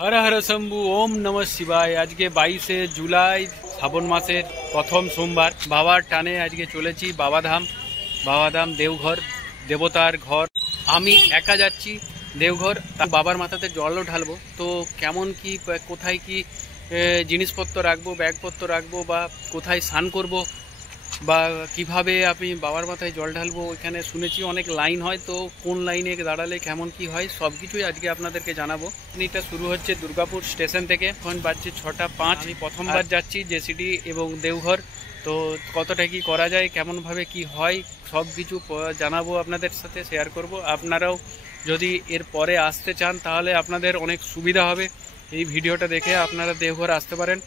हर हर शंभु ओम नमः शिवाय। आज के 22 जुलाई श्रावण मासेर प्रथम सोमवार बाबार टाने आज के चलेছি बाबाधाम बाबाधाम देवघर देवतार घर। आमी एका जाচ্ছি देवघर बाबार माथाते जल ढालबो। तो केमन की कोथाय की जिनिसपत्र राखबो बैगपत्र राखबो बा कोथाय स्नान करबो বা কিভাবে আমি বাবার মাথায় জল ঢালবো। ওইখানে শুনেছি অনেক লাইন হয়, তো কোন লাইনে দাঁড়ালে কেমন কি হয় সব কিছুই আজকে আপনাদেরকে জানাবো। এটা শুরু হচ্ছে দুর্গাপুর স্টেশন থেকে। এখন বাজছে 6টা 5। আমি প্রথমবার যাচ্ছি জেসিডি এবং দেওঘর। তো কতটা কি করা যায় কেমনভাবে কি হয় সব কিছু জানাবো, আপনাদের সাথে শেয়ার করব। আপনারাও যদি এর পরে আসতে চান তাহলে আপনাদের অনেক সুবিধা হবে। এই ভিডিওটা দেখে আপনারা দেওঘর আসতে পারেন।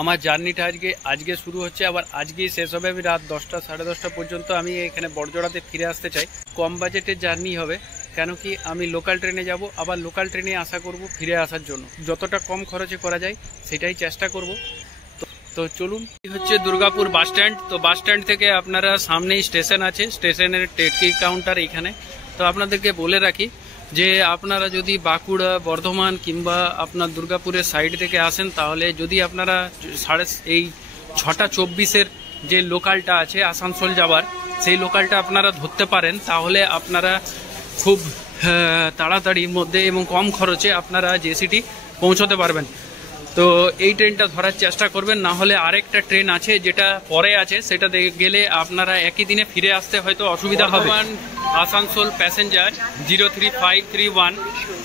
আমার জার্নিটা আজকে শুরু হচ্ছে, আবার আজকেই শেষ হবে। আমি রাত 10টা সাড়ে 10টা পর্যন্ত আমি এখানে বড়জোড়াতে ফিরে আসতে চাই। কম বাজেটের জার্নি হবে, কেন কি আমি লোকাল ট্রেনে যাব, আবার লোকাল ট্রেনে আশা করব ফিরে আসার জন্য। যতটা কম খরচে করা যায় সেটাই চেষ্টা করব। তো চলুন। এই হচ্ছে দুর্গাপুর বাস স্ট্যান্ড। তো বাস স্ট্যান্ড থেকে আপনারা সামনেই স্টেশন আছে, স্টেশনের টিকিট কাউন্টার এইখানে। তো আপনাদেরকে বলে রাখি যে আপনারা যদি বাঁকুড়া বর্ধমান কিংবা আপনার দুর্গাপুরের সাইড থেকে আসেন তাহলে যদি আপনারা 6:24 যে লোকালটা আছে আসানসোল যাবার, সেই লোকালটা আপনারা ধরতে পারেন তাহলে আপনারা খুব তাড়াতাড়ির মধ্যে এবং কম খরচে আপনারা জেসিডি পৌঁছতে পারবেন। তো এই ট্রেনটা ধরার চেষ্টা করবেন, না হলে আরেকটা ট্রেন আছে যেটা পরে আছে, সেটা গেলে আপনারা একই দিনে ফিরে আসতে হয়তো অসুবিধা হবে। আসানসোল প্যাসেঞ্জার 03531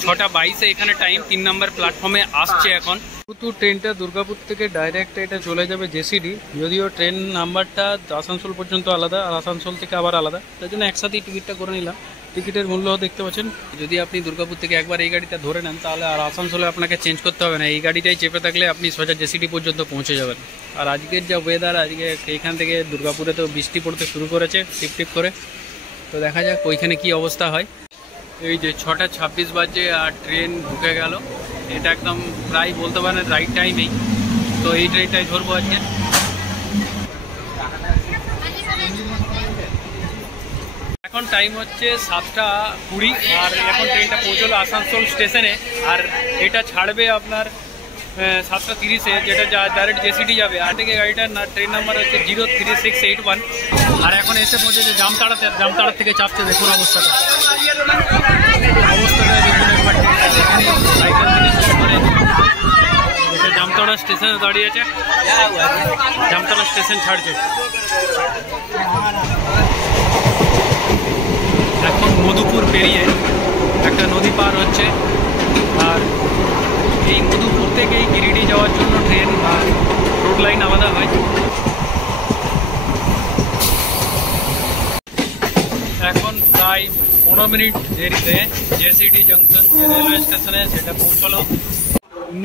6:22 এখানে টাইম 3 নম্বর প্ল্যাটফর্মে আসছে এখন। কিন্তু ট্রেনটা দুর্গাপুর থেকে ডাইরেক্ট এটা চলে যাবে জেসিডি, যদিও ট্রেন নাম্বারটা আসানসোল পর্যন্ত আলাদা আর আসানসোল থেকে আবার আলাদা, তাই জন্য একসাথেই টিকিটটা করে নিলাম। টিকিটের মূল্য দেখতে পাচ্ছেন। যদি আপনি দুর্গাপুর থেকে একবার এই গাড়িটা ধরে নেন তাহলে আর আসানসোলে আপনাকে চেঞ্জ করতে হবে না, এই গাড়িটাই চেপে থাকলে আপনি সোজা জেসিডি পর্যন্ত পৌঁছে যাবেন। আর আজকের যা ওয়েদার, আজকে এইখান থেকে দুর্গাপুরে তো বৃষ্টি পড়তে শুরু করেছে টিপ টিপ করে। তো দেখা যাক ওইখানে কি অবস্থা হয়। এই যে 6:26 বাজে আর ট্রেন ঢুকে গেল। এটা একদম প্রায় বলতে পারেন রাইট টাইমেই। তো এই ট্রেনটাই ধরবো আজকে। এখন টাইম হচ্ছে 7:20 আর এখন ট্রেনটা পৌঁছলো আসানসোল স্টেশনে। আর এটা ছাড়বে আপনার 7:30-এ, যেটা ডাইরেক্ট জেসিডি যাবে। আর থেকে গাড়িটার ট্রেন নাম্বার হচ্ছে 03681। আর এখন এসে পৌঁছেছে জামতাড়াতে। জামতাড়া থেকে চাপছে, দেখুন অবস্থাটা দেখুন একবার। সাইকেল থেকে শুরু করে এটা জামতাড়া স্টেশনে দাঁড়িয়েছে, জামতাড়া স্টেশন ছাড়ছে। এখন মধুপুর পেরিয়ে একটা নদী পার হচ্ছে, আর এই মধুপুর থেকেই গিরিডি যাওয়ার জন্য ট্রেন বা রোড লাইন আলাদা হয়। এখন প্রায় 15 মিনিট দেরিতে জেসিডি জংশন যে রেলওয়ে স্টেশনে সেটা পৌঁছলো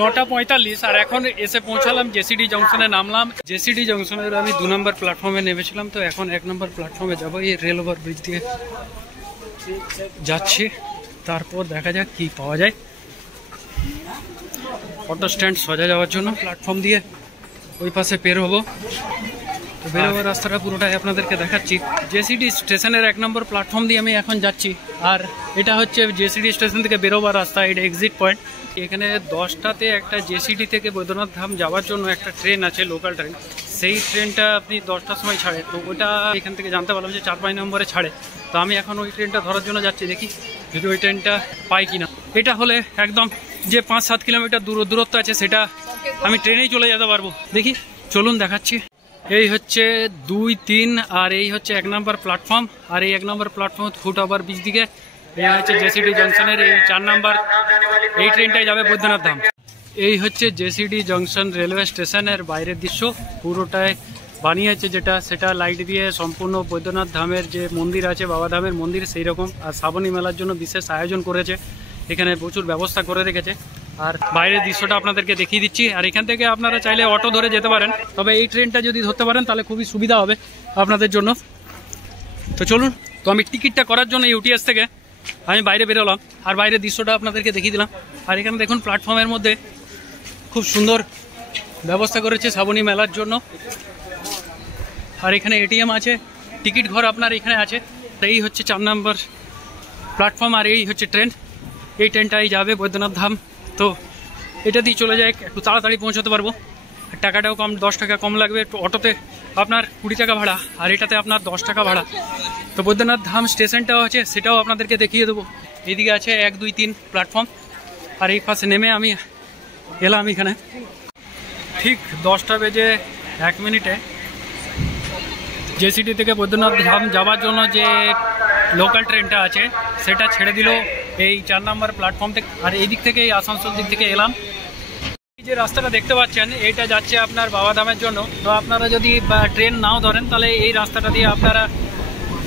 9:45। আর এখন এসে পৌঁছালাম জেসিডি জংশনে, নামলাম। জেসিডি জংশনের আমি 2 নম্বর প্ল্যাটফর্মে নেমেছিলাম। তো এখন 1 নম্বর প্ল্যাটফর্মে যাবো। এই রেল ওভার ব্রিজ দিয়ে যাচ্ছি, তারপর দেখা যাক কি পাওয়া যায়। অটো স্ট্যান্ড সোজা যাওয়ার জন্য প্ল্যাটফর্ম দিয়ে ওই পাশে বের হবো। তো বেরোবার রাস্তাটা পুরোটাই আপনাদেরকে দেখাচ্ছি। জেসিডি স্টেশনের 1 নম্বর প্ল্যাটফর্ম দিয়ে আমি এখন যাচ্ছি। আর এটা হচ্ছে জেসিডি স্টেশন থেকে বেরোবার রাস্তা, এটা এক্সিট পয়েন্ট। এখানে 10টাতে একটা জেসিডি থেকে বৈদ্যনাথ ধাম যাওয়ার জন্য একটা ট্রেন আছে, লোকাল ট্রেন। সেই ট্রেনটা আপনি 10টার সময় ছাড়ে। তো ওটা এখান থেকে জানতে পারলাম যে 4-5 নম্বরে ছাড়ে। তো আমি এখন ওই ট্রেনটা ধরার জন্য যাচ্ছি, দেখি যদি ওই ট্রেনটা পাই কিনা। এটা হলে একদম যে 5-7 কিলোমিটার দূরত্ব আছে সেটা আমি ট্রেনেই চলে যেতে পারবো। দেখি, চলুন দেখাচ্ছি। এই হচ্ছে 2-3 আর এই হচ্ছে 1 নম্বর প্ল্যাটফর্ম। আর এই 1 নম্বর প্ল্যাটফর্ম ফুট ওভার ব্রিজ দিকে এই হচ্ছে জেসিডি জংশনের এই 4 নম্বর, এই ট্রেনটাই যাবে বৈদ্যনাথ ধাম। এই হচ্ছে জেসিডি জংশন রেলওয়ে স্টেশনের বাইরের দৃশ্য, পুরোটাই বানিয়েছে যেটা, সেটা লাইট দিয়ে সম্পূর্ণ বৈদ্যনাথ ধামের যে মন্দির আছে বাবা ধামের মন্দির সেই রকম। আর শ্রাবণী মেলার জন্য বিশেষ আয়োজন করেছে, এখানে প্রচুর ব্যবস্থা করে রেখেছে। আর বাইরের দৃশ্যটা আপনাদেরকে দেখিয়ে দিচ্ছি। আর এখান থেকে আপনারা চাইলে অটো ধরে যেতে পারেন, তবে এই ট্রেনটা যদি ধরতে পারেন তাহলে খুবই সুবিধা হবে আপনাদের জন্য। তো চলুন। তো আমি টিকিটটা করার জন্য ইউটিএস থেকে আমি বাইরে বেরোলাম, আর বাইরের দৃশ্যটা আপনাদেরকে দেখিয়ে দিলাম। আর এখানে দেখুন প্ল্যাটফর্মের মধ্যে খুব সুন্দর ব্যবস্থা করেছে শ্রাবণী মেলার জন্য। আর এখানে এটিএম আছে, টিকিট ঘর আপনার এখানে আছে। এই হচ্ছে 4 নম্বর প্ল্যাটফর্ম আর এই হচ্ছে ট্রেন। এই ট্রেনটাই যাবে বৈদ্যনাথ ধাম। তো এটা দিয়ে চলে যায় একটু তাড়াতাড়ি পৌঁছতে পারবো, টাকাটাও কম, 10 টাকা কম লাগবে। অটোতে আপনার 20 টাকা ভাড়া, আর এটাতে আপনার 10 টাকা ভাড়া। তো বৈদ্যনাথ ধাম স্টেশনটাও আছে, সেটাও আপনাদেরকে দেখিয়ে দেবো। এইদিকে আছে 1, 2, 3 প্ল্যাটফর্ম, আর এই পাশে নেমে আমি এলাম এখানে। ঠিক 10টা বেজে 1 মিনিটে জেসিটি থেকে বৈদ্যনাথ ধাম যাওয়ার জন্য যে লোকাল ট্রেনটা আছে সেটা ছেড়ে দিল এই 4 নম্বর প্ল্যাটফর্ম থেকে। আর এই দিক থেকে, এই আসানসোল দিক থেকে এলাম। এই যে রাস্তাটা দেখতে পাচ্ছেন, এটা যাচ্ছে আপনার বাবাধামের জন্য। তো আপনারা যদি ট্রেন নাও ধরেন, তাহলে এই রাস্তাটা দিয়ে আপনারা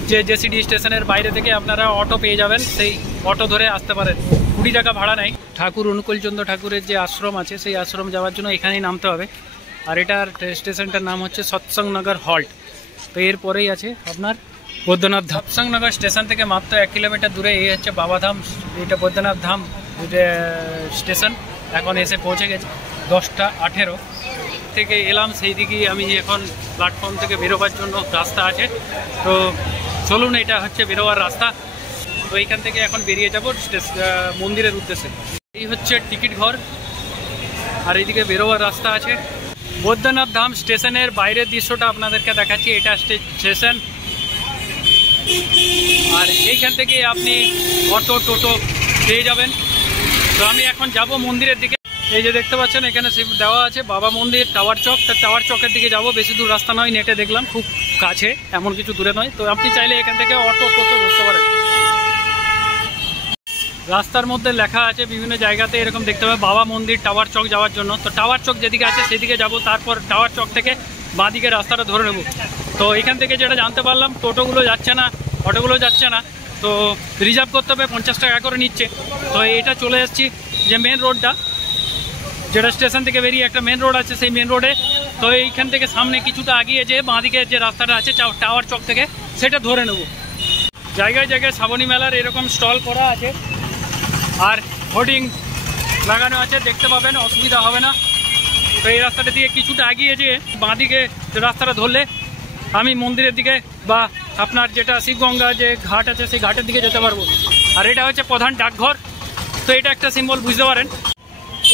যে জেসিডি স্টেশনের বাইরে থেকে আপনারা অটো পেয়ে যাবেন, সেই অটো ধরে আসতে পারেন। 20 টাকা ভাড়া নেয়। ঠাকুর অনুকূলচন্দ্র ঠাকুরের যে আশ্রম আছে, সেই আশ্রম যাওয়ার জন্য এখানেই নামতে হবে। আর এটার স্টেশনটার নাম হচ্ছে সৎসংনগর হল্ট। তো এরপরেই আছে আপনার বৈদ্যনাথ ধাম। সৎসংনগর স্টেশন থেকে মাত্র 1 কিলোমিটার দূরে এই হচ্ছে বাবাধাম, এটা বৈদ্যনাথ ধাম স্টেশন। এখন এসে পৌঁছে গেছে 10টা 18 থেকে এলাম, সেই দিকেই আমি এখন প্ল্যাটফর্ম থেকে বেরোবার জন্য রাস্তা আছে। তো চলুন, এটা হচ্ছে বেরোবার রাস্তা। তো এইখান থেকে এখন বেরিয়ে যাব মন্দিরের উদ্দেশ্যে। এই হচ্ছে টিকিট ঘর, আর এইদিকে বেরোবার রাস্তা আছে। বৈদ্যনাথ ধাম স্টেশনের বাইরের দৃশ্যটা আপনাদেরকে দেখাচ্ছি। এটা স্টেশন, আর এইখান থেকে আপনি অটো টোটো পেয়ে যাবেন। তো আমি এখন যাব মন্দিরের দিকে। এই যে দেখতে পাচ্ছেন, এখানে দেওয়া আছে বাবা মন্দির টাওয়ার চক। টাওয়ার চকের দিকে যাব, বেশি দূর রাস্তা নয়, নেটে দেখলাম খুব কাছে, এমন কিছু দূরে নয়। তো আপনি চাইলে এখান থেকে অটো টোটো ধরতে পারেন। রাস্তার মধ্যে লেখা আছে বিভিন্ন জায়গাতে এরকম দেখতে হবে বাবা মন্দির টাওয়ার চক যাওয়ার জন্য। তো টাওয়ার চক যেদিকে আছে সেদিকে যাব, তারপর টাওয়ার চক থেকে বাঁদিকে রাস্তাটা ধরে নেব। তো এখান থেকে যেটা জানতে পারলাম, টোটোগুলো যাচ্ছে না, অটোগুলো যাচ্ছে না। তো রিজার্ভ করতে হবে, 50 টাকা করে নিচ্ছে। তো এটা চলে এসেছি যে মেন রোডটা, যেটা স্টেশন থেকে বেরিয়ে একটা মেন রোড আছে, সেই মেন রোডে। তো এইখান থেকে সামনে কিছুটা আগিয়ে যে বাঁদিকে যে রাস্তাটা আছে টাওয়ার চক থেকে, সেটা ধরে নেব। জায়গায় জায়গায় শ্রাবণী মেলার এরকম স্টল করা আছে, আর হোর্ডিং লাগানো আছে, দেখতে পাবেন, অসুবিধা হবে না। তো এই রাস্তাটা দিয়ে কিছুটা এগিয়ে যেয়ে বাঁদিকে রাস্তাটা ধরলে আমি মন্দিরের দিকে বা আপনার যেটা শিবগঙ্গা যে ঘাট আছে সেই ঘাটের দিকে যেতে পারবো। আর এটা হচ্ছে প্রধান ডাকঘর। তো এটা একটা সিম্বল, বুঝতে পারেন।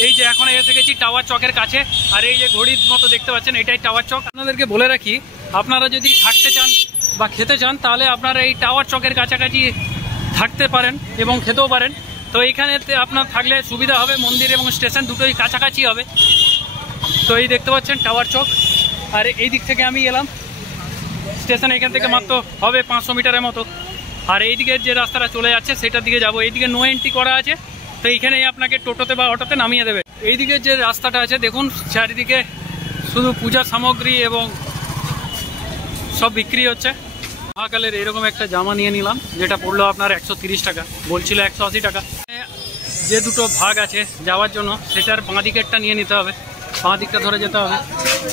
এই যে এখন এসে গেছি টাওয়ার চকের কাছে, আর এই যে ঘড়ির মতো দেখতে পাচ্ছেন, এটাই টাওয়ার চক। আপনাদেরকে বলে রাখি, আপনারা যদি থাকতে চান বা খেতে চান, তাহলে আপনারা এই টাওয়ার চকের কাছাকাছি থাকতে পারেন এবং খেতেও পারেন। তো এইখানে আপনার থাকলে সুবিধা হবে, মন্দির এবং স্টেশন দুটোই কাছাকাছি হবে। তো এই দেখতে পাচ্ছেন টাওয়ার চক, আর এই দিক থেকে আমি এলাম স্টেশন, এখান থেকে মাত্র হবে 500 মিটারের মতো। আর এইদিকে যে রাস্তাটা চলে যাচ্ছে সেটার দিকে যাব। এইদিকে নো এন্ট্রি করা আছে, তো এইখানেই আপনাকে টোটোতে বা অটোতে নামিয়ে দেবে। এইদিকে যে রাস্তাটা আছে দেখুন, চারিদিকে শুধু পূজার সামগ্রী এবং সব বিক্রি হচ্ছে। মহাকালের এরকম একটা জামা নিয়ে নিলাম, যেটা পড়লো আপনার 130 টাকা, বলছিল 180 টাকা। যে দুটো ভাগ আছে যাওয়ার জন্য, সেটার বাঁ দিকেরটা নিয়ে নিতে হবে, বাঁ দিকটা ধরে যেতে হবে।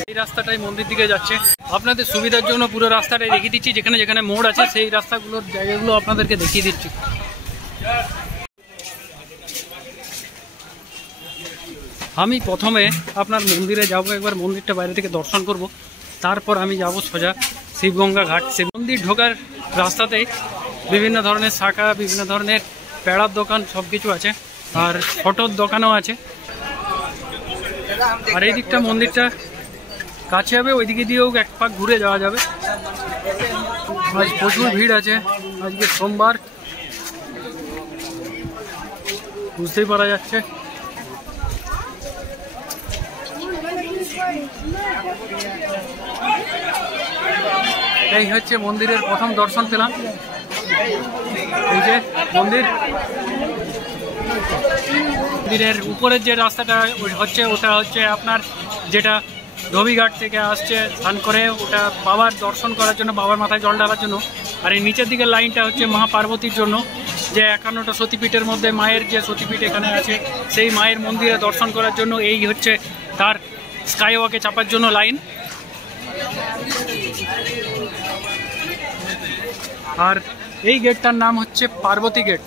এই রাস্তাটাই মন্দির দিকে যাচ্ছে। আপনাদের সুবিধার জন্য পুরো রাস্তাটাই দেখিয়ে দিচ্ছি, যেখানে যেখানে মোড় আছে সেই রাস্তাগুলোর জায়গাগুলো আপনাদেরকে দেখিয়ে দিচ্ছি। আমি প্রথমে আপনার মন্দিরে যাব, একবার মন্দিরটা বাইরে থেকে দর্শন করব, তারপর আমি যাব সোজা শিবগঙ্গা ঘাট। সে মন্দির ঢোকার রাস্তাতেই বিভিন্ন ধরনের শাখা, বিভিন্ন ধরনের পেড়ার দোকান সব কিছু আছে, আর ফটোর দোকানও আছে। আর এই দিকটা মন্দিরটা কাছে হবে, ওইদিকে দিয়েও এক পাক ঘুরে যাওয়া যাবে। আজ প্রচুর ভিড় আছে, আজকে সোমবার, বুঝতেই পারা যাচ্ছে। এই হচ্ছে মন্দিরের প্রথম দর্শন পেলাম। এই যে মন্দির, মন্দিরের উপরের যে রাস্তাটা হচ্ছে, ওটা হচ্ছে আপনার যেটা ধোবিঘাট থেকে আসছে স্নান করে, ওটা বাবার দর্শন করার জন্য, বাবার মাথায় জল ঢালার জন্য। আর এই নিচের দিকের লাইনটা হচ্ছে মা পার্বতীর জন্য, যে 51টা সতীপীঠের মধ্যে মায়ের যে সতীপীঠ এখানে আছে, সেই মায়ের মন্দিরে দর্শন করার জন্য এই হচ্ছে তার স্কাইওয়াকে চাপার জন্য লাইন। আর এই গেটটার নাম হচ্ছে পার্বতী গেট।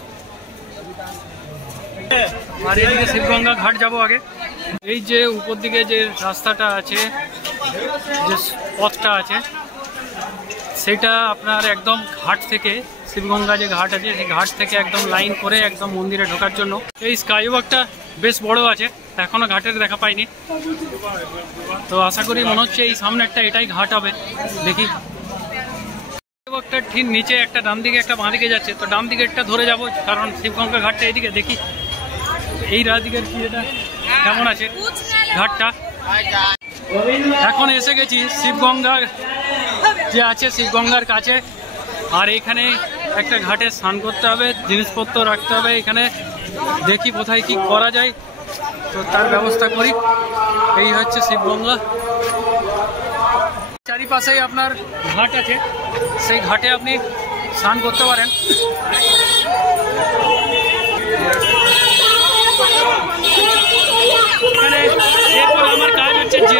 আর এদিকে শিবগঙ্গা ঘাট যাব আগে। এই যে উপর দিকে যে রাস্তাটা আছে, যে পথটা আছে, সেটা আপনার একদম ঘাট থেকে শিবগঙ্গা যে ঘাট আছে সেই ঘাট থেকে একদম লাইন করে একদম মন্দিরে ঢোকার জন্য। এই স্কাইওয়াকটা বেশ বড় আছে, এখনো ঘাটের দেখা পাইনি, তো আশা করি মনে হচ্ছে এই সামনে একটা এটাই ঘাট হবে। দেখি স্কাইওয়াকটা ঠিক নিচে একটা ডান দিকে একটা বাঁ দিকে যাচ্ছে, তো ডান দিকেরটা ধরে যাব কারণ শিবগঙ্গা ঘাটটা এইদিকে। দেখি এই রাত দিকের কি এটা কেমন আছে ঘাটটা। এখন এসে গেছি শিবগঙ্গা যে আছে শিবগঙ্গার কাছে, আর এখানে একটা ঘাটে স্নান করতে হবে, জিনিসপত্র রাখতে হবে এখানে। দেখি কোথায় কি করা যায়, তো তার ব্যবস্থা করি। এই হচ্ছে শিবগঙ্গা, চারিপাশেই আপনার ঘাট আছে, সেই ঘাটে আপনি স্নান করতে পারেন। এখানে এরপর আমার কাজ হচ্ছে যে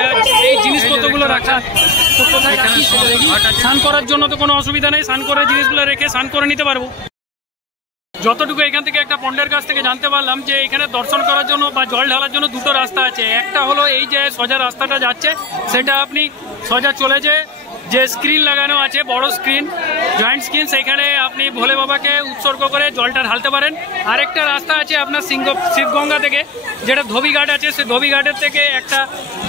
এই জিনিসপত্রগুলো রাখা, তো কোথায় রাখি সেটা দেখি। স্নান করার জন্য তো কোনো অসুবিধা নেই, স্নান করে জিনিসগুলো রেখে স্নান করে নিতে পারবো। যতটুকু এখান থেকে একটা পন্ডের কাছ থেকে জানতে পারলাম যে এখানে দর্শন করার জন্য বা জল ঢালার জন্য দুটো রাস্তা আছে। একটা হলো এই যে সোজা রাস্তাটা যাচ্ছে, সেটা আপনি সোজা চলে যে স্ক্রিন লাগানো আছে, বড় স্ক্রিন, জয়েন্ট স্ক্রিন, সেইখানে আপনি ভোলে বাবাকে উৎসর্গ করে জলটা ঢালতে পারেন। আরেকটা রাস্তা আছে আপনার শিবগঙ্গা থেকে, যেটা ধোবিঘাট আছে, সেই ধোবিঘাটের থেকে একটা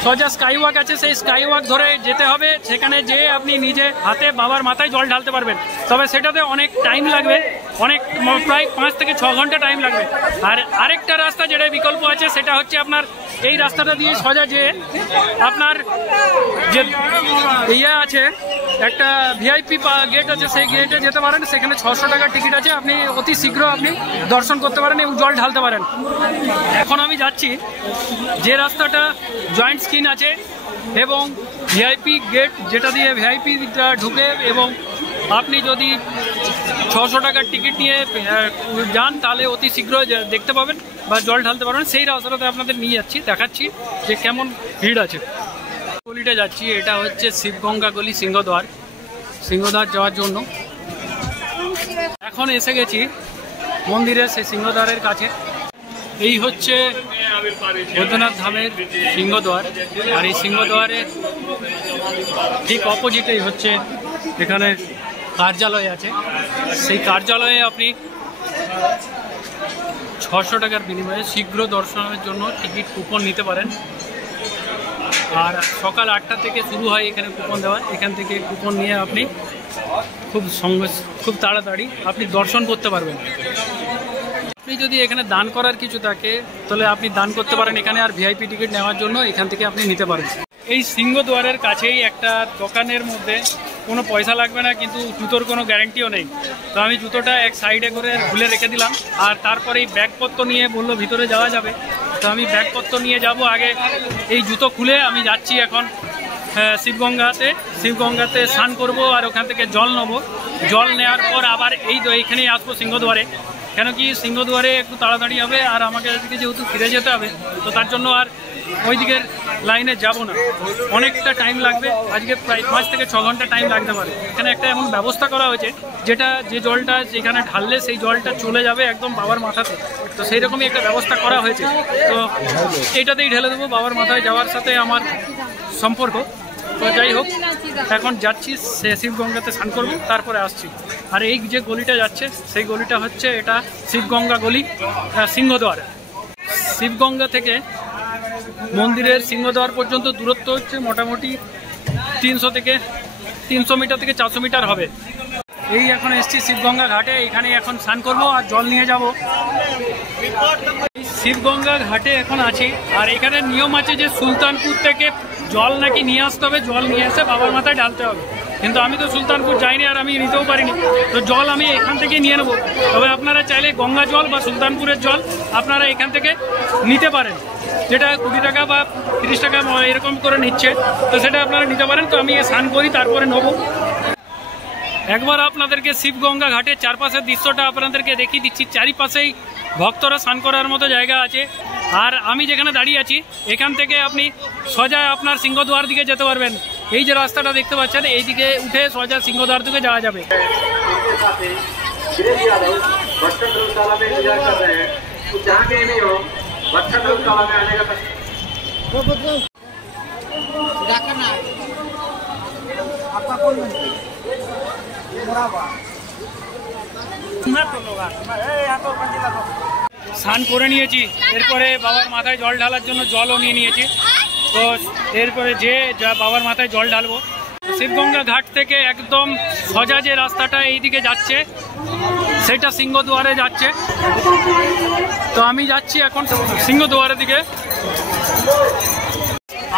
সোজা স্কাইওয়াক আছে, সেই স্কাইওয়াক ধরে যেতে হবে। সেখানে যেয়ে আপনি নিজে হাতে বাবার মাথায় জল ঢালতে পারবেন, তবে সেটাতে অনেক টাইম লাগবে, অনেক প্রায় 5 থেকে 6 ঘন্টা টাইম লাগবে। আর আরেকটা রাস্তা যেটা বিকল্প আছে, সেটা হচ্ছে আপনার এই রাস্তাটা দিয়ে সোজা যে আপনার যে ইয়ে আছে একটা ভিআইপি গেট আছে, সেই গেটে যেতে পারেন। সেখানে 600 টাকার টিকিট আছে, আপনি অতি শীঘ্র আপনি দর্শন করতে পারেন এবং জল ঢালতে পারেন। এখন আমি যাচ্ছি যে রাস্তাটা জয়েন্ট স্ক্রিন আছে এবং ভিআইপি গেট, যেটা দিয়ে ভিআইপিটা ঢুকে, এবং আপনি যদি 600 টাকার টিকিট নিয়ে যান তাহলে অতি শীঘ্র দেখতে পাবেন বা জল ঢালতে পারবেন। সেই রাস্তাটাতে আপনাদের নিয়ে যাচ্ছি, দেখাচ্ছি যে কেমন ভিড় আছে। গলিটা যাচ্ছি, এটা হচ্ছে শিবগঙ্গা গলি, সিংহদ্বার যাওয়ার জন্য। এখন এসে গেছি মন্দিরের সেই সিংহদ্বারের কাছে। এই হচ্ছে বৈদ্যনাথ ধামের সিংহদ্বার, আর এই সিংহদ্বারের ঠিক অপোজিটেই হচ্ছে এখানে কার্যালয় আছে। সেই কার্যালয়ে আপনি 600 টাকার বিনিময়ে শীঘ্র দর্শনের জন্য টিকিট কুপন নিতে পারেন। আর সকাল 8টা থেকে শুরু হয় এখানে কুপন দেওয়া। এখান থেকে কুপন নিয়ে আপনি খুব তাড়াতাড়ি আপনি দর্শন করতে পারবেন। আপনি যদি এখানে দান করার কিছু থাকে তাহলে আপনি দান করতে পারেন এখানে, আর ভিআইপি টিকিট নেওয়ার জন্য এখান থেকে আপনি নিতে পারেন। এই সিংহদ্বারের কাছেই একটা দোকানের মধ্যে কোনো পয়সা লাগবে না, কিন্তু জুতোর কোনো গ্যারান্টিও নেই। তো আমি জুতোটা এক সাইডে করে খুলে রেখে দিলাম, আর তারপরে এই ব্যাগপত্র নিয়ে বললো ভিতরে যাওয়া যাবে। তো আমি ব্যাগপত্র নিয়ে যাব। আগে এই জুতো খুলে আমি যাচ্ছি এখন শিবগঙ্গাতে স্নান করব, আর ওখান থেকে জল নেবো। জল নেওয়ার পর আবার এইখানেই আসবো সিংহদ্বারে, কেন কি সিংহদ্বারে একটু তাড়াতাড়ি হবে, আর আমাকে এদিকে যেহেতু ফিরে যেতে হবে, তো তার জন্য আর ওই দিকের লাইনে যাব না, অনেকটা টাইম লাগবে। আজকে প্রায় 5 থেকে 6 ঘন্টা টাইম লাগতে পারে। এখানে একটা এমন ব্যবস্থা করা হয়েছে যে জলটা যেখানে ঢাললে সেই জলটা চলে যাবে একদম বাবার মাথাতে, তো সেই রকমই একটা ব্যবস্থা করা হয়েছে। তো এইটাতেই ঢেলে দেবো, বাবার মাথায় যাওয়ার সাথে আমার সম্পর্ক। তো যাই হোক, এখন যাচ্ছি শিবগঙ্গাতে স্নান করবো, তারপরে আসছি। আর এই যে গলিটা যাচ্ছে সেই গলিটা হচ্ছে এটা শিবগঙ্গা গলি, সিংহদ্বার। শিবগঙ্গা থেকে মন্দিরের সিংহদ্বার পর্যন্ত দূরত্ব হচ্ছে মোটামুটি 300 মিটার থেকে 400 মিটার হবে। এই এখন এসছি শিবগঙ্গা ঘাটে, এখানে এখন স্নান করবো আর জল নিয়ে যাব। শিবগঙ্গা ঘাটে এখন আছি, আর এখানে নিয়ম আছে যে সুলতানপুর থেকে জল নাকি নিয়ে আসতে হবে, জল নিয়ে এসে বাবার মাথায় ঢালতে হবে। কিন্তু আমি তো সুলতানপুর যাইনি, আর আমি নিতেও পারিনি, তো জল আমি এখান থেকে নিয়ে নেবো। তবে আপনারা চাইলে গঙ্গা জল বা সুলতানপুরের জল আপনারা এখান থেকে নিতে পারেন, যেটা 20 টাকা বা 30 টাকা এরকম করে নিচ্ছে, তো সেটা আপনারা নিতে পারেন। তো আমি স্নান করি তারপরে নেবো। একবার আপনাদেরকে শিবগঙ্গা ঘাটের চারপাশের দৃশ্যটা আপনাদেরকে দেখিয়ে দিচ্ছি। চারিপাশেই ভক্তরা স্নান করার মতো জায়গা আছে, আর আমি যেখানে দাঁড়িয়ে আছি এখান থেকে আপনি সোজা আপনার সিংহদ্বার দিকে যেতে পারবেন। এই যে রাস্তাটা দেখতে পাচ্ছেন, এই দিকে উঠে সোজা সিংহদ্বার দিকে যাওয়া যাবে। স্নান করে নিয়েছি, এরপরে বাবার মাথায় জল ঢালার জন্য জলও নিয়ে নিয়েছি। তো এরপরে যা বাবার মাথায় জল ঢালবো। শিবগঙ্গা ঘাট থেকে একদম সোজা যে রাস্তাটা এইদিকে যাচ্ছে সেটা সিংহদুয়ারে যাচ্ছে। তো আমি যাচ্ছি এখন সিংহদুয়ারের দিকে।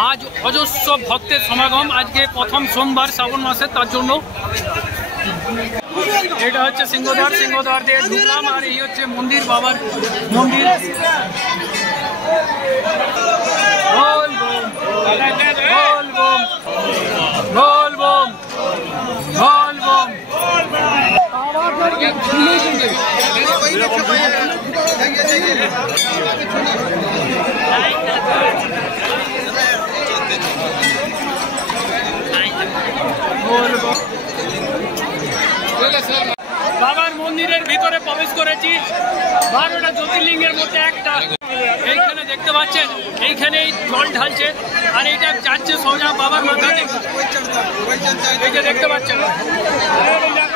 আজ অজস্র ভক্তের সমাগম, আজকে প্রথম সোমবার শ্রাবণ মাসের, তার জন্য এটা হচ্ছে সিংহদ্বার। সিংহদ্বার দিয়ে ঢুকলাম আর এই হচ্ছে মন্দির, বাবার মন্দির। বল বম বল বম বল বম বল বম। বাবার মন্দিরের ভিতরে প্রবেশ করেছি। 12টা জ্যোতির্লিঙ্গের মধ্যে একটা। এইখানে দেখতে পাচ্ছেন, এইখানে জল ঢালছে আর এইটা যাচ্ছে সোজা বাবার মাথাতে। এই যে দেখতে পাচ্ছেন,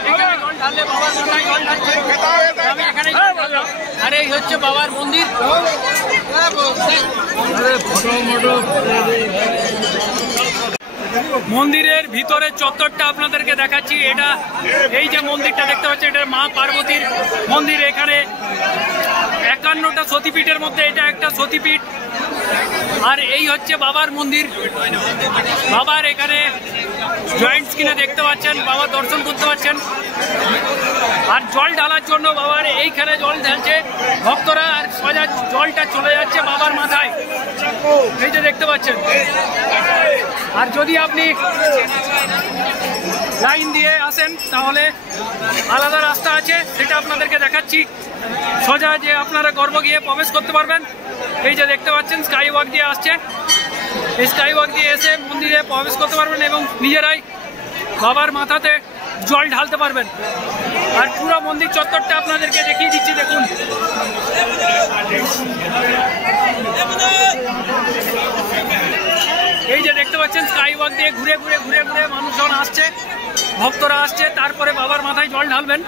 এখানে জল ঢাললে বাবার মাথায় জল ঢালছে। আমি এখানে আর এই হচ্ছে বাবার মন্দির। মন্দিরের ভিতরে চত্বরটা আপনাদেরকে দেখাচ্ছি। এটা এই যে মন্দিরটা দেখতে পাচ্ছেন, এটা মা পার্বতীর মন্দির। এখানে 51টা সতীপীঠের মধ্যে এটা একটা সতীপীঠ। আর এই হচ্ছে বাবার মন্দির। বাবার এখানে জয়েন্ট স্ক্রিনে দেখতে পাচ্ছেন, বাবার দর্শন করতে পাচ্ছেন। আর জল ঢালার জন্য বাবার এইখানে জল ঢালছে ভক্তরা, আর সোজা জলটা চলে যাচ্ছে বাবার মাথায়। এই যে দেখতে পাচ্ছেন। আর যদি আপনি লাইন দিয়ে আসেন তাহলে আলাদা রাস্তা আছে, সেটা আপনাদেরকে দেখাচ্ছি। সোজা যে আপনারা গর্ভ গিয়ে প্রবেশ করতে পারবেন। এই যে দেখতে পাচ্ছেন স্কাই ওয়াক দিয়ে আসছে। এই স্কাই ওয়াক দিয়ে এসে মন্দিরে প্রবেশ করতে পারবেন এবং নিজেরাই বাবার মাথাতে জল ঢালতে পারবেন। আর পুরো মন্দির চত্বরটা আপনাদেরকে দেখিয়ে দিচ্ছি, দেখুন। এই যে দেখতে পাচ্ছেন স্কাই ওয়াক দিয়ে ঘুরে ঘুরে ঘুরে ঘুরে মানুষজন আসছে, ভক্তরা আসছে, তারপরে বাবার মাথায় জল ঢালবেন।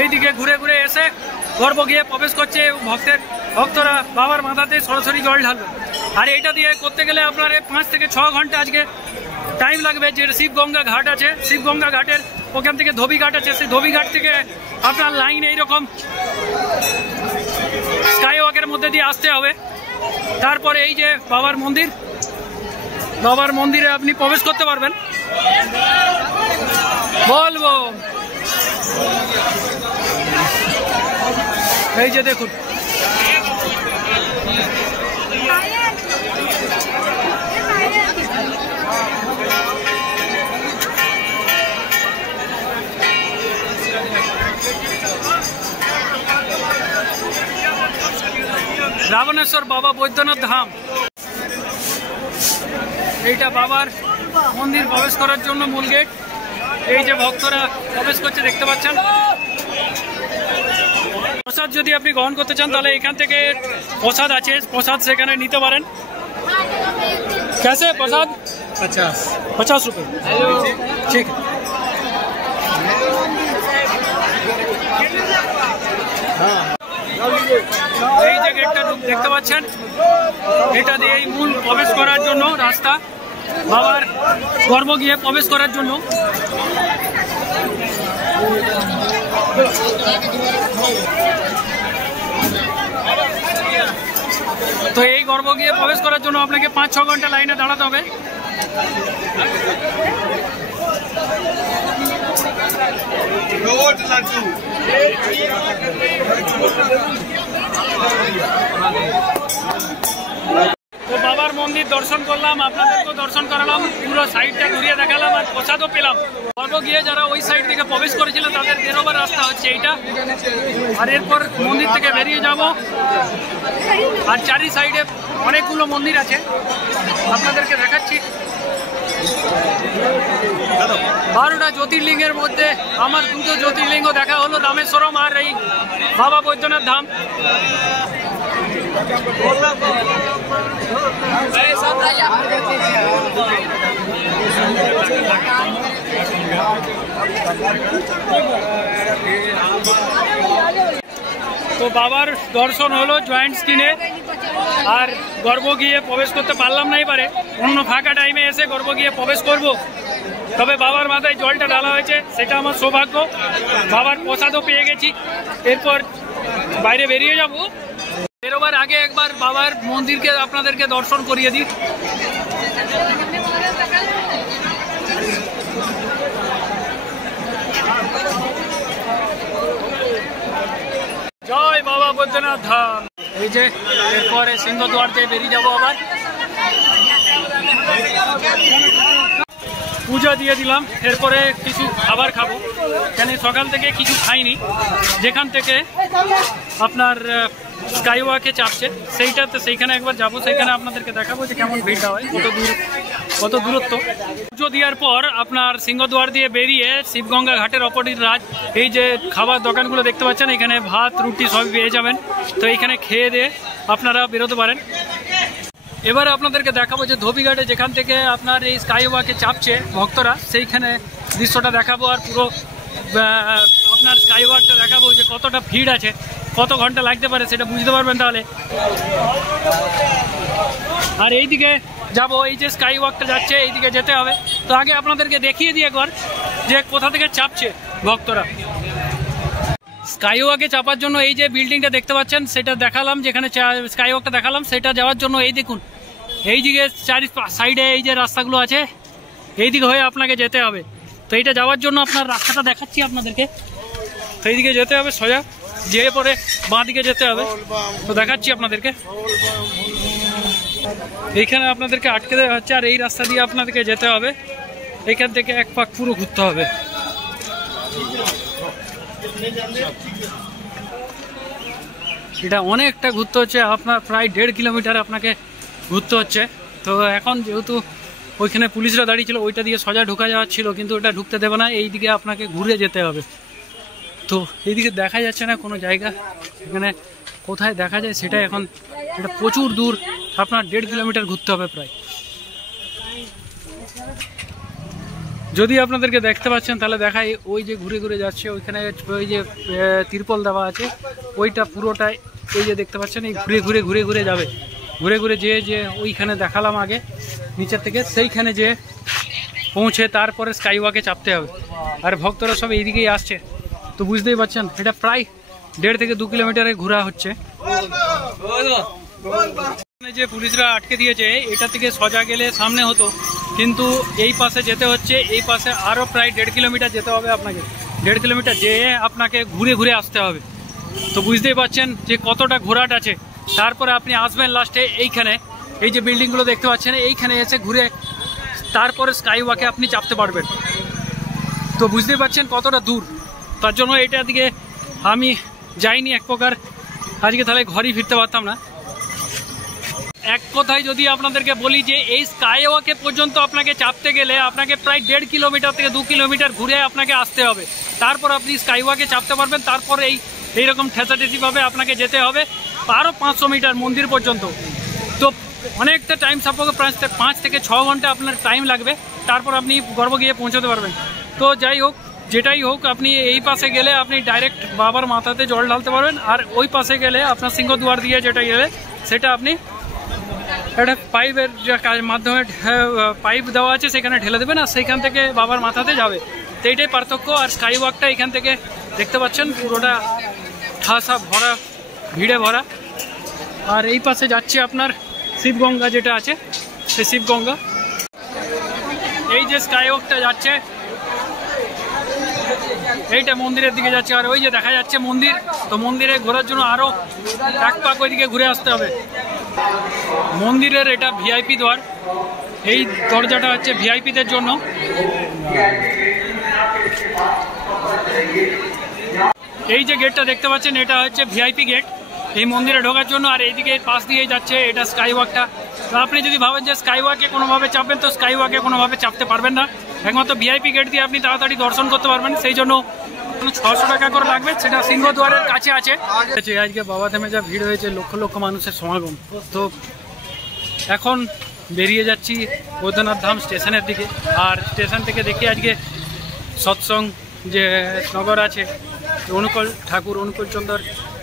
এইদিকে ঘুরে ঘুরে এসে গর্ভ গিয়ে প্রবেশ করছে, ভক্তরা বাবার মাথাতে সরাসরি জল ঢালবেন। আর এইটা দিয়ে করতে গেলে আপনার 5 থেকে 6 ঘন্টা আজকে টাইম লাগবে। যে শিবগঙ্গা ঘাট আছে, শিবগঙ্গা ঘাটের ওখান থেকে ধোবি ঘাট আছে, সেই ধোবি ঘাট থেকে আপনার লাইন এইরকম স্কাই ওয়াকের মধ্যে দিয়ে আসতে হবে। তারপরে এই যে বাবার মন্দির, বাবার মন্দিরে আপনি প্রবেশ করতে পারবেন। বলবো এই যে দেখুন, রাবণেশ্বর বাবা বৈদ্যনাথ ধাম। এইটা বাবার মন্দির প্রবেশ করার জন্য মূল গেট। এই যে ভক্তরা প্রবেশ করছে দেখতে পাচ্ছেন। প্রসাদ যদি আপনি গ্রহণ করতে চান তাহলে এখান থেকে প্রসাদ আছে, প্রসাদ সেখানে নিতে পারেন। कैसे प्रसाद? 50 रुपये। ठीक है। এই যে গেটটা দেখতে পাচ্ছেন, এটা দিয়ে এই মূল প্রবেশ করার জন্য রাস্তা, বাবার গর্ভ গিয়ে প্রবেশ করার জন্য। তো এই গর্ভ গিয়ে প্রবেশ করার জন্য আপনাকে 5-6 ঘন্টা লাইনে দাঁড়াতে হবে। তো বাবার মন্দির দর্শন করলাম, আপনাদেরকেও দর্শন করালাম, পুরো সাইডটা ঘুরিয়ে দেখালাম আর প্রসাদও পেলাম। গর্ভ গিয়ে যারা ওই সাইড থেকে প্রবেশ করেছিলেন তাদের বেরোবার রাস্তা হচ্ছে এইটা। আর এরপর মন্দির থেকে বেরিয়ে যাব। আর চারি সাইডে অনেকগুলো মন্দির আছে, আপনাদেরকে দেখাচ্ছি। 12টা জ্যোতির্লিঙ্গের মধ্যে আমার 2টো জ্যোতির্লিঙ্গ দেখা হলো, রামেশ্বরম আর এই বাবা বৈদ্যনাথ ধাম। তো বাবার দর্শন হলো জয়েন্ট স্ক্রিনে, আর গর্ভ গিয়ে প্রবেশ করতে পারলাম না, এবারে অন্য ফাঁকা টাইমে এসে গর্ভ গিয়ে প্রবেশ করব। তবে বাবার মাথায় জলটা ঢালা হয়েছে, সেটা আমার সৌভাগ্য। বাবার প্রসাদও পেয়ে গেছি, এরপর বাইরে বেরিয়ে যাব। বেরোবার আগে একবার বাবার মন্দিরকে আপনাদেরকে দর্শন করিয়ে দিই। জয় বাবা বৈদ্যনাথ ধাম। এই যে এরপরে সিংহদ্বার দিয়ে বেরিয়ে যাবো আবার। পূজা দিয়ে দিলাম, এরপরে কিছু খাবার খাবো, কেন সকাল থেকে কিছু খাইনি। যেখান থেকে আপনার স্কাই ওয়াকে চাপছে সেইখানে একবার যাবো, সেইখানে আপনাদেরকে দেখাবো যে কেমন ভিড়টা হয়, কত দূরত্ব। পুজো দেওয়ার পর আপনার সিংহদ্বার দিয়ে বেরিয়ে শিবগঙ্গা ঘাটের অপোজিট রাজ, এই যে খাবার দোকানগুলো দেখতে পাচ্ছেন, এখানে ভাত রুটি সবই পেয়ে যাবেন। তো এইখানে খেয়ে দিয়ে আপনারা বেরোতে পারেন। এবার আপনাদেরকে দেখাবো যে ধোবিঘাটে যেখান থেকে আপনার এই স্কাই ওয়াকে চাপছে ভক্তরা, সেইখানে দৃশ্যটা দেখাবো। আর পুরো আপনার স্কাই ওয়াকটা দেখাবো যে কতটা ভিড় আছে, কত ঘন্টা লাগতে পারে সেটা বুঝতে পারবেন তাহলে। আর এইদিকে যাব, এই যে স্কাই ওয়াকটা যাচ্ছে এইদিকে যেতে হবে। তো আগে আপনাদেরকে দেখিয়ে দিই একবার যে কোথা থেকে চাপছে ভক্তরা। স্কাই ওয়াকে চাপার জন্য এই যে বিল্ডিংটা দেখতে পাচ্ছেন সেটা দেখালাম, যেখানে স্কাই ওয়াকটা দেখালাম সেটা যাওয়ার জন্য এই দেখুন এইদিকে চারি সাইডে এই যে রাস্তাগুলো আছে এইদিকে হয়ে আপনাকে যেতে হবে। তো এইটা যাওয়ার জন্য আপনার রাস্তাটা দেখাচ্ছি আপনাদেরকে। তো এইদিকে যেতে হবে সোজা, যেয়ে পরে বাঁ দিকে যেতে হবে। তো দেখাচ্ছি আপনাদেরকে, এইখানে আপনাদেরকে আটকে দেওয়া হচ্ছে, আর এই রাস্তা দিয়ে আপনাদেরকে যেতে হবে। এইখান থেকে এক পাক পুরো ঘুরতে হবে। এটা অনেকটা ঘুরতে হচ্ছে, আপনার প্রায় 1.5 কিলোমিটার আপনাকে ঘুরতে হচ্ছে। তো এখন যেহেতু ওইখানে পুলিশরা দাঁড়িয়ে ছিল, ওইটা দিয়ে সোজা ঢোকা যাওয়ার ছিল, কিন্তু ওটা ঢুকতে দেবে না, এই দিকে আপনাকে ঘুরে যেতে হবে। তো এইদিকে দেখা যাচ্ছে না কোনো জায়গা, এখানে কোথায় দেখা যায় সেটা এখন, এটা প্রচুর দূর, আপনার 1.5 কিলোমিটার ঘুরতে হবে প্রায়। যদি আপনাদেরকে দেখতে পাচ্ছেন তাহলে দেখাই, ওই যে ঘুরে ঘুরে যাচ্ছে, ওইখানে ওই যে তিরপল দেওয়া আছে, ওইটা পুরোটাই এই যে দেখতে পাচ্ছেন, এই ঘুরে ঘুরে যাবে, ঘুরে ঘুরে যে ওইখানে দেখালাম আগে নিচের থেকে, সেইখানে যে পৌঁছে তারপরে স্কাই ওয়াকে চাপতে হবে। আর ভক্তরা সব এইদিকেই আসছে, তো বুঝতেই পারছেন এটা প্রায় 1.5 থেকে 2 কিলোমিটারে ঘোরা হচ্ছে। যে পুলিশরা আটকে দিয়েছে, এটা থেকে সোজা গেলে সামনে হতো, কিন্তু এই পাশে যেতে হচ্ছে, এই পাশে আরও প্রায় 1.5 কিলোমিটার যেতে হবে আপনাকে। 1.5 কিলোমিটার যেয়ে আপনাকে ঘুরে ঘুরে আসতে হবে। তো বুঝতেই পারছেন যে কতটা ঘোরাট আছে। তারপরে আপনি আসবেন লাস্টে এইখানে, এই যে বিল্ডিংগুলো দেখতে পাচ্ছেন, এইখানে এসে ঘুরে তারপরে স্কাই ওয়াকে আপনি চাপতে পারবেন। তো বুঝতেই পারছেন কতটা দূর, তার জন্য এটা দিকে আমি যাইনি এক প্রকার, আজকে তাহলে ঘরেই ফিরতে পারতাম না। এক কথায় যদি আপনাদেরকে বলি যে এই স্কাই ওয়াকে পর্যন্ত আপনাকে চাপতে গেলে আপনাকে প্রায় 1.5 কিলোমিটার থেকে 2 কিলোমিটার ঘুরে আপনাকে আসতে হবে, তারপর আপনি স্কাই ওয়াকে চাপতে পারবেন। তারপর এইরকম ঠেসাঠেসিভাবে আপনাকে যেতে হবে আরও 500 মিটার মন্দির পর্যন্ত। তো অনেকটা টাইম সাপোজ 5 থেকে 6 ঘন্টা আপনার টাইম লাগবে, তারপর আপনি গর্ভ গিয়ে পৌঁছাতে পারবেন। তো যাই হোক, যেটাই হোক, আপনি এই পাশে গেলে আপনি ডাইরেক্ট বাবার মাথাতে জল ঢালতে পারবেন, আর ওই পাশে গেলে আপনার সিংহদ্বার দিয়ে যেটা গেলে সেটা আপনি একটা পাইপের মাধ্যমে পাইপ দেওয়া আছে সেখানে ঢেলে দেবেন, আর সেইখান থেকে বাবার মাথাতে যাবে। তো এইটাই পার্থক্য। আর স্কাই ওয়াকটা এখান থেকে দেখতে পাচ্ছেন পুরোটা ঠাসা ভরা, ভিড়ে ভরা। আর এই পাশে যাচ্ছে আপনার শিবগঙ্গা যেটা আছে, সেই শিবগঙ্গা। এই যে স্কাই ওয়াকটা যাচ্ছে এইটা মন্দিরের দিকে যাচ্ছে, আর ওই যে দেখা যাচ্ছে মন্দির। তো মন্দিরে ঘোরার জন্য আরও এক পাক ওইদিকে ঘুরে আসতে হবে। মন্দিরের এটা ভিআইপি দ্বার, এই দরজাটা হচ্ছে ভিআইপিদের জন্য। এই যে গেটটা দেখতে পাচ্ছেন এটা হচ্ছে ভিআইপি গেট এই মন্দিরে ঢোকার জন্য। আর এইদিকে পাশ দিয়েই যাচ্ছে এটা স্কাই ওয়াকটা। তো আপনি যদি ভাবেন যে স্কাই ওয়াকে কোনোভাবে চাপবেন, তো স্কাই ওয়াকে কোনোভাবে চাপতে পারবেন না, একমাত্র ভিআইপি গেট দিয়ে আপনি তাড়াতাড়ি দর্শন করতে পারবেন। সেই জন্য 600 টাকা করে লাগবে, সেটা সিংহদ্বারের কাছে আছে। আজকে বাবা ধামে যা ভিড় হয়েছে, লক্ষ লক্ষ মানুষের সমাগম। তো এখন বেরিয়ে যাচ্ছি বৈদ্যনাথ ধাম স্টেশনের দিকে। আর স্টেশন থেকে দেখি আজকে সৎসঙ্গ যে নগর আছে, অনুকূল ঠাকুর অনুকূল চন্দ্র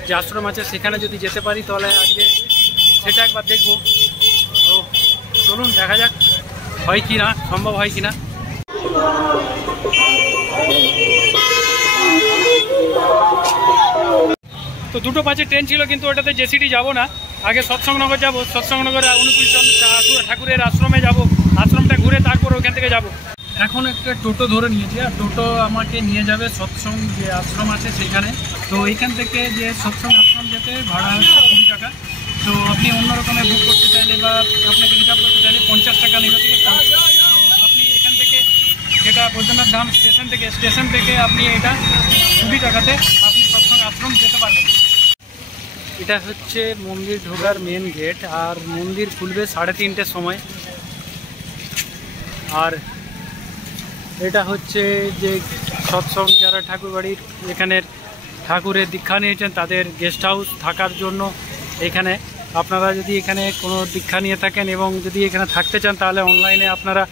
যে আশ্রম আছে সেখানে যদি যেতে পারি তাহলে আজকে সেটা একবার দেখব। তো চলুন দেখা যাক হয় কি না, সম্ভব হয় কি না। তো 2:05 ট্রেন ছিল, কিন্তু ওটাতে জেসিডি যাব না, আগে সৎসংনগর যাব। সৎসংনগরে অনুকূল ঠাকুরের আশ্রমে যাব, আশ্রমটা ঘুরে তারপর ওখান থেকে যাব। এখন একটা টোটো ধরে নিয়েছি, আর টোটো আমাকে নিয়ে যাবে সৎসং যে আশ্রম আছে সেখানে। তো এইখান থেকে যে সৎসং আশ্রম যেতে ভাড়া হচ্ছে 20 টাকা। তো আপনি অন্য রকমের বুক করতে চাইলে বা আপনাকে রিজার্ভ করতে চাইলে 50 টাকা নেবে থেকে। তো আপনি এখান থেকে যেটা বৈদ্যনাথ ধাম স্টেশন থেকে আপনি এটা 20 টাকাতে আপনি সৎসং আশ্রম যেতে পারবেন। এটা হচ্ছে মন্দির ঢোকার মেন গেট, আর মন্দির খুলবে 3:30টার সময়। আর এটা হচ্ছে যে সৎসং যারা ঠাকুরবাড়ির এখানের ঠাকুরের দীক্ষা নিয়েছেন তাদের গেস্ট হাউস থাকার জন্য। এখানে আপনারা যদি এখানে কোনো দীক্ষা নিয়ে থাকেন এবং যদি এখানে থাকতে চান তাহলে অনলাইনে আপনারা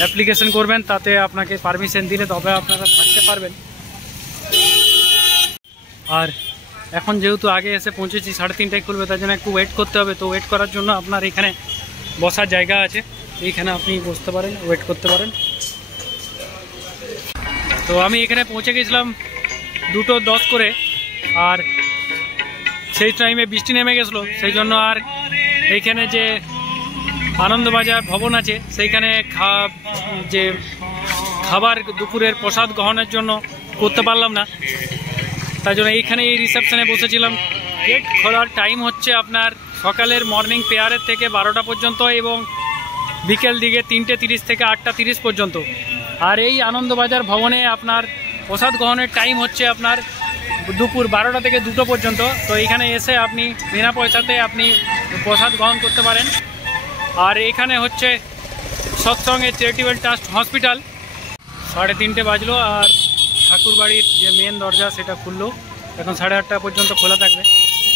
অ্যাপ্লিকেশন করবেন, তাতে আপনাকে পারমিশন দিলে তবে আপনারা থাকতে পারবেন। আর এখন যেহেতু আগে এসে পৌঁছেছি, 3:30টায় খুলবে, তার জন্য একটু ওয়েট করতে হবে। তো ওয়েট করার জন্য আপনার এখানে বসার জায়গা আছে, এইখানে আপনি বসতে পারেন, ওয়েট করতে পারেন। তো আমি এখানে পৌঁছে গেছিলাম 2:10 করে, আর সেই টাইমে বৃষ্টি নেমে গেছিলো, সেই জন্য আর এইখানে যে আনন্দবাজার ভবন আছে সেইখানে যে খাবার দুপুরের প্রসাদ গ্রহণের জন্য করতে পারলাম না, তাই জন্য এইখানে এই রিসেপশনে বসেছিলাম। গেট খোলার টাইম হচ্ছে আপনার সকালের মর্নিং পেয়ারের থেকে 12টা পর্যন্ত এবং বিকেল দিকে 3:30 থেকে 8:30 পর্যন্ত। আর এই আনন্দবাজার ভবনে আপনার প্রসাদ গ্রহণের টাইম হচ্ছে আপনার দুপুর 12টা থেকে 2টো পর্যন্ত। তো এইখানে এসে আপনি বিনা পয়সাতে আপনি প্রসাদ গ্রহণ করতে পারেন। আর এখানে হচ্ছে সৎসঙ্গের চ্যারিটেবল ট্রাস্ট হসপিটাল। 3:30 বাজলো, আর ঠাকুরবাড়ির যে মেন দরজা সেটা খুললো, এখন 8:30 পর্যন্ত খোলা থাকবে।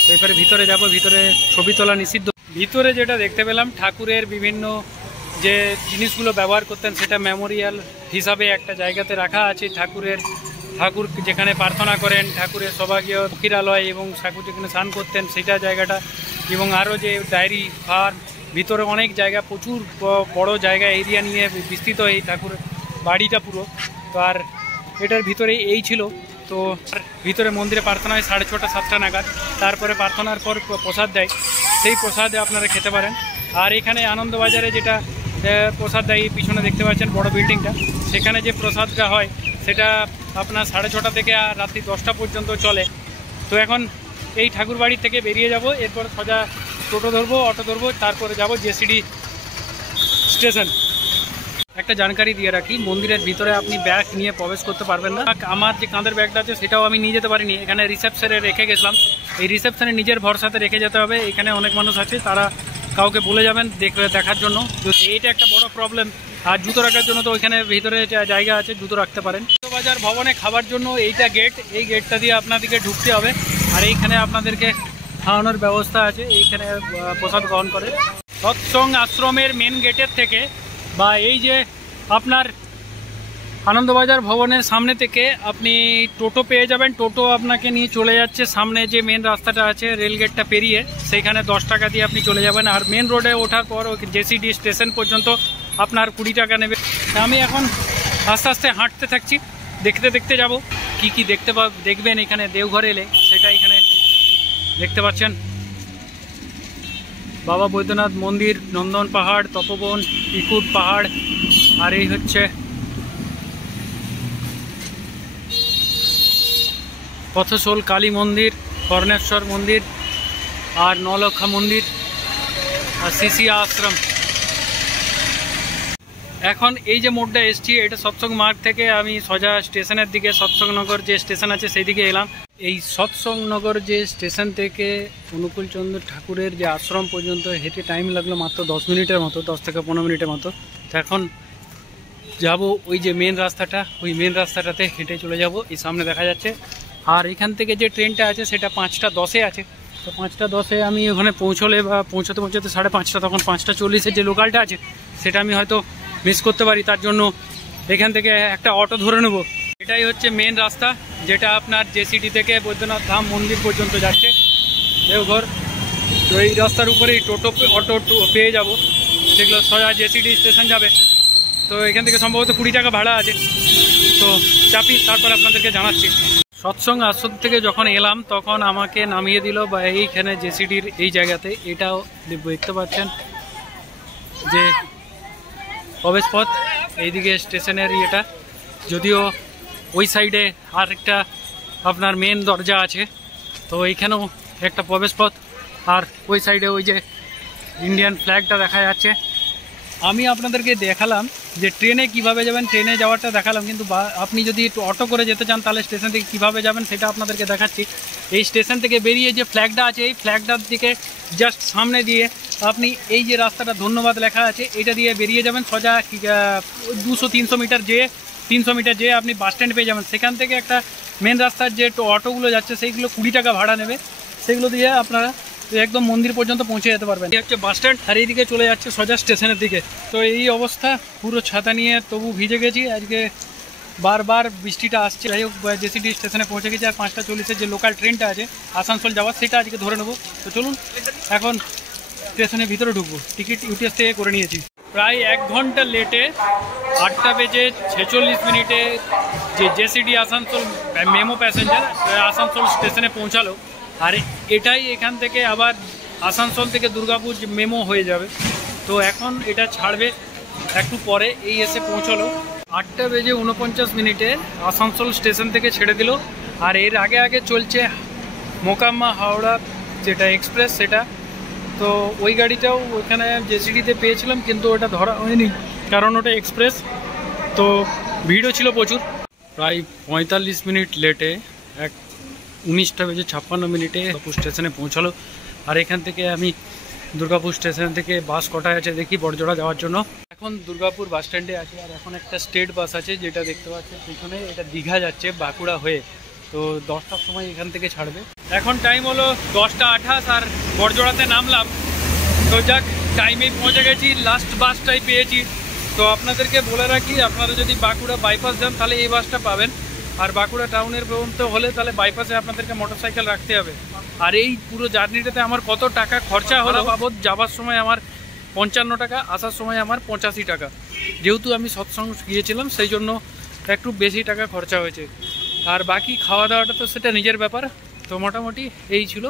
তো এবারে ভিতরে যাব, ভিতরে ছবি তোলা নিষিদ্ধ। ভিতরে যেটা দেখতে পেলাম ঠাকুরের বিভিন্ন যে জিনিসগুলো ব্যবহার করতেন সেটা মেমোরিয়াল হিসাবে একটা জায়গাতে রাখা আছে। ঠাকুর যেখানে প্রার্থনা করেন, ঠাকুরের সৌভাগীয় ফকিরালয় এবং ঠাকুর যেখানে স্নান করতেন সেটা জায়গাটা, এবং আরও যে ডায়েরি ফার্ম, ভিতরে অনেক জায়গা, প্রচুর বড় জায়গা এরিয়া নিয়ে বিস্তৃত এই ঠাকুর বাড়িটা পুরো। তো আর এটার ভিতরে এই ছিল। তো ভিতরে মন্দিরে প্রার্থনা হয় 6:30 7টা নাগাদ, তারপরে প্রার্থনার পর প্রসাদ দেয়, সেই প্রসাদে আপনারা খেতে পারেন। আর এখানে আনন্দবাজারে যেটা প্রসাদ দেয়, পিছনে দেখতে পাচ্ছেন বড় বিল্ডিংটা, সেখানে যে প্রসাদটা হয় সেটা আপনার 6:30 থেকে আর রাত্রি 10টা পর্যন্ত চলে। তো এখন এই ঠাকুরবাড়ি থেকে বেরিয়ে যাব, এরপর সোজা টোটো ধরবো, অটো ধরবো, তারপরে যাব জেসিডি স্টেশন। একটা জানকারি দিয়ে রাখি, মন্দিরের ভিতরে আপনি ব্যাগ নিয়ে প্রবেশ করতে পারবেন না। আমার যে কাঁধের ব্যাগটা আছে সেটাও আমি নিয়ে যেতে পারিনি, এখানে রিসেপশনে রেখে গেছিলাম। এই রিসেপশনে নিজের ভরসাতে রেখে যেতে হবে। এখানে অনেক মানুষ আছে, তারা কাউকে বলে যাবেন দেখার জন্য, এইটা একটা বড় প্রবলেম। আর জুতো রাখার জন্য তো ওইখানে ভিতরে জায়গা আছে, জুতো রাখতে পারেন। বাজার ভবনে খাবার জন্য এইটা গেট, এই গেটটা দিয়ে আপনাদেরকে ঢুকতে হবে। আর এইখানে আপনাদেরকে খাওয়ানোর ব্যবস্থা আছে, এইখানে প্রসাদ গ্রহণ করে। সৎসং আশ্রমের মেন গেটের থেকে বা এই যে আপনার আনন্দবাজার ভবনের সামনে থেকে আপনি টোটো পেয়ে যাবেন। টোটো আপনাকে নিয়ে চলে যাচ্ছে সামনে যে মেন রাস্তাটা আছে রেলগেটটা পেরিয়ে, সেইখানে 10 টাকা দিয়ে আপনি চলে যাবেন। আর মেন রোডে ওঠার পর জেসিডি স্টেশন পর্যন্ত আপনার 20 টাকা নেবে। আমি এখন আস্তে আস্তে হাঁটতে থাকছি, দেখতে দেখতে যাব কি কি দেখবেন এখানে দেওঘরে এলে, সেটা এখানে দেখতে পাচ্ছেন। বাবা বৈদ্যনাথ মন্দির, নন্দন পাহাড়, তপবন, ইকুট পাহাড়, আর এই হচ্ছে পথশোল কালী মন্দির, কর্ণেশ্বর মন্দির, আর নলক্ষা মন্দির, আর সিসিয়া আশ্রম। এখন এই যে মোড়টা এসছি, এটা সৎসং মার্গ থেকে আমি সোজা স্টেশনের দিকে, সৎসংনগর যে স্টেশন আছে সেই দিকে এলাম। এই সৎসংনগর যে স্টেশন থেকে অনুকূলচন্দ্র ঠাকুরের যে আশ্রম পর্যন্ত হেঁটে টাইম লাগলো মাত্র 10 মিনিটের মতো, 10 থেকে 15 মিনিটের মতো। তো এখন যাব ওই যে মেন রাস্তাটা, ওই মেন রাস্তাটাতে হেঁটে চলে যাব, এই সামনে দেখা যাচ্ছে। আর এখান থেকে যে ট্রেনটা আছে সেটা 5:10-এ আছে। তো 5:10-এ আমি ওখানে পৌঁছতে 5:30, তখন 5:40-এর যে লোকালটা আছে সেটা আমি হয়তো মিস করতে পারি। তার জন্য এখান থেকে একটা অটো ধরে নেব। এটাই হচ্ছে মেন রাস্তা, যেটা আপনার জেসিডি থেকে বৈদ্যনাথ ধাম মন্দির পর্যন্ত যাচ্ছে দেওঘর। তো এই রাস্তার উপরেই টোটো অটো পেয়ে যাব, যেগুলো সোজা জেসিডি স্টেশন যাবে। তো এখান থেকে সম্ভবত 20 টাকা ভাড়া আছে। তো চাপি, তারপর আপনাদেরকে জানাচ্ছি। সৎসঙ্গ আশ্রম থেকে যখন এলাম তখন আমাকে নামিয়ে দিল বা এইখানে জেসিডির এই জায়গাতে। এটাও দেখতে পাচ্ছেন যে প্রবেশ পথ, এইদিকে স্টেশনের ইয়েটা, যদিও ওই সাইডে আর একটা আপনার মেন দরজা আছে। তো এইখানেও একটা প্রবেশ পথ, আর ওই সাইডে ওই যে ইন্ডিয়ান ফ্ল্যাগটা দেখা যাচ্ছে। আমি আপনাদেরকে দেখালাম যে ট্রেনে কিভাবে যাবেন, ট্রেনে যাওয়াটা দেখালাম, কিন্তু আপনি যদি একটু অটো করে যেতে চান তাহলে স্টেশন থেকে কীভাবে যাবেন সেটা আপনাদেরকে দেখাচ্ছি। এই স্টেশন থেকে বেরিয়ে যে ফ্ল্যাগটা আছে, এই ফ্ল্যাগটার দিকে জাস্ট সামনে দিয়ে আপনি এই যে রাস্তাটা ধন্যবাদ লেখা আছে, এটা দিয়ে বেরিয়ে যাবেন সোজা 200-300 মিটার যেয়ে 300 মিটার যেয়ে আপনি বাস স্ট্যান্ড পেয়ে যাবেন। সেখান থেকে একটা মেন রাস্তার যে অটোগুলো যাচ্ছে সেইগুলো 20 টাকা ভাড়া নেবে, সেগুলো দিয়ে আপনারা একদম মন্দির পর্যন্ত পৌঁছে যেতে পারবেন। এই হচ্ছে বাস স্ট্যান্ড, আর এইদিকে চলে যাচ্ছে সোজা স্টেশনের দিকে। তো এই অবস্থা, পুরো ছাতা নিয়ে তবু ভিজে গেছি আজকে, বারবার বৃষ্টিটা আসছে। যাই হোক, জেসিডি স্টেশনে পৌঁছে গেছি, আর 5টা 40-এর যে লোকাল ট্রেনটা আছে আসানসোল যাওয়ার, সেটা আজকে ধরে নেবো। তো চলুন এখন স্টেশনের ভিতরে ঢুকবো। টিকিট ইউটিএস থেকে করে নিয়েছি। প্রায় 1 ঘন্টা লেটে 8টা বেজে 46 মিনিটে যে JCD Asansol memo passenger Asansol স্টেশনে পৌঁছালো। আর এটাই এখান থেকে আবার আসানসোল থেকে দুর্গাপুর মেমো হয়ে যাবে। তো এখন এটা ছাড়বে একটু পরে, এই এসে পৌঁছলো। 8টা বেজে 49 মিনিটে আসানসোল স্টেশন থেকে ছেড়ে দিল। আর এর আগে আগে চলছে মোকাম্মা হাওড়া যেটা এক্সপ্রেস, সেটা। তো ওই গাড়িটাও ওখানে জেসিডিতে পেয়েছিলাম, কিন্তু ওটা ধরা হয়নি কারণ ওটা এক্সপ্রেস। তো ভিড়ও ছিল প্রচুর। প্রায় 45 মিনিট লেটে 19টা বেজে 56 মিনিটে দুর্গাপুর স্টেশনে পৌঁছালো। আর এখান থেকে আমি দুর্গাপুর স্টেশন থেকে বাস কটায় আছে দেখি বড়জোড়া যাওয়ার জন্য। এখন দুর্গাপুর বাস স্ট্যান্ডে আছে, আর এখন একটা স্টেট বাস আছে যেটা দেখতে পাচ্ছেন পিছনে, এটা দীঘা যাচ্ছে বাঁকুড়া হয়ে। তো 10টার সময় এখান থেকে ছাড়বে। এখন টাইম হলো 10টা 28, আর বড়জোড়াতে নামলাম। তো যাক, টাইমে পৌঁছে গেছি, লাস্ট বাসটাই পেয়েছি। তো আপনাদেরকে বলে রাখি, আপনারা যদি বাঁকুড়া বাইপাস যান তাহলে এই বাসটা পাবেন, আর বাঁকুড়া টাউনের পর্যন্ত হলে তাহলে বাইপাসে আপনাদেরকে মোটরসাইকেল রাখতে হবে। আর এই পুরো জার্নিটাতে আমার কত টাকা খরচা হলো বাবদ, যাওয়ার সময় আমার 55 টাকা, আসার সময় আমার 85 টাকা। যেহেতু আমি সৎসঙ্গ গিয়েছিলাম সেই জন্য একটু বেশি টাকা খরচা হয়েছে। আর বাকি খাওয়া দাওয়াটা তো সেটা নিজের ব্যাপার। তো মোটামুটি এই ছিল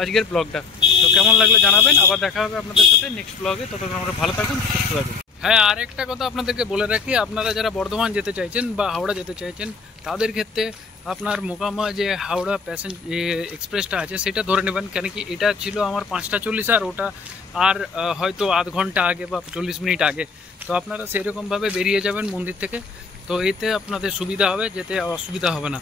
আজকের ব্লগটা। তো কেমন লাগলো জানাবেন। আবার দেখা হবে আপনাদের সাথে নেক্সট ব্লগে। ততক্ষণ আমরা ভালো থাকুন, সুস্থ থাকুন। হ্যাঁ, আর একটা কথা আপনাদেরকে বলে রাখি, আপনারা যারা বর্ধমান যেতে চাইছেন বা হাওড়া যেতে চাইছেন তাদের ক্ষেত্রে আপনার মোকামা যে হাওড়া এক্সপ্রেসটা আছে সেটা ধরে নেবেন। কেন কি এটা ছিল আমার 5টা 40, আর ওটা আর হয়তো আধ ঘন্টা আগে বা 40 মিনিট আগে। তো আপনারা সেরকমভাবে বেরিয়ে যাবেন মন্দির থেকে। তো এতে আপনাদের সুবিধা হবে, যেতে অসুবিধা হবে না।